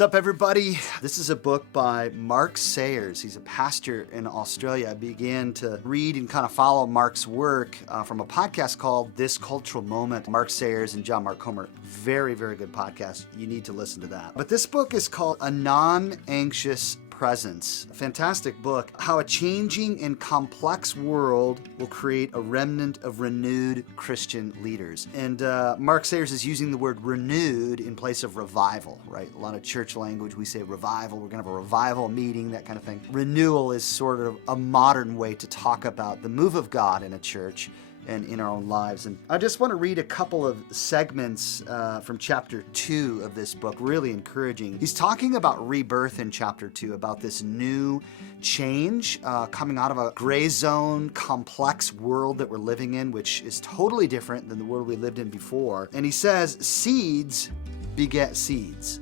What's up, everybody? This is a book by Mark Sayers. He's a pastor in Australia. I began to read and kind of follow Mark's work from a podcast called This Cultural Moment. Mark Sayers and John Mark Comer. Very, very good podcast. You need to listen to that. But this book is called A Non-Anxious Presence. A fantastic book. How a changing and complex world will create a remnant of renewed Christian leaders. And Mark Sayers is using the word renewed in place of revival, right? A lot of church language, we say revival. We're going to have a revival meeting, that kind of thing. Renewal is sort of a modern way to talk about the move of God in a church and in our own lives. And I just want to read a couple of segments from chapter 2 of this book, really encouraging. He's talking about rebirth in chapter 2, about this new change coming out of a gray zone, complex world that we're living in, which is totally different than the world we lived in before. And he says, seeds beget seeds.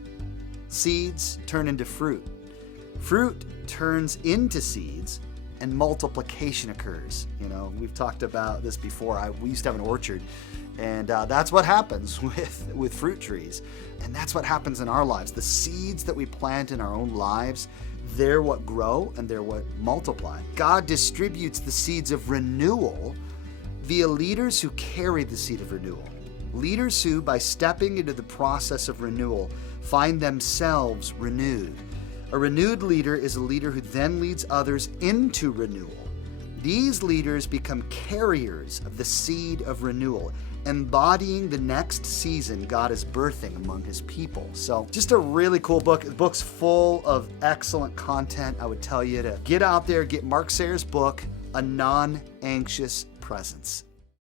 Seeds turn into fruit. Fruit turns into seeds, and multiplication occurs. You know, we've talked about this before. We used to have an orchard, and that's what happens with fruit trees. And that's what happens in our lives. The seeds that we plant in our own lives, they're what grow and they're what multiply. God distributes the seeds of renewal via leaders who carry the seed of renewal. Leaders who, by stepping into the process of renewal, find themselves renewed. A renewed leader is a leader who then leads others into renewal. These leaders become carriers of the seed of renewal, embodying the next season God is birthing among his people. So just a really cool book. The book's full of excellent content. I would tell you to get out there, get Mark Sayers' book, A Non-Anxious Presence.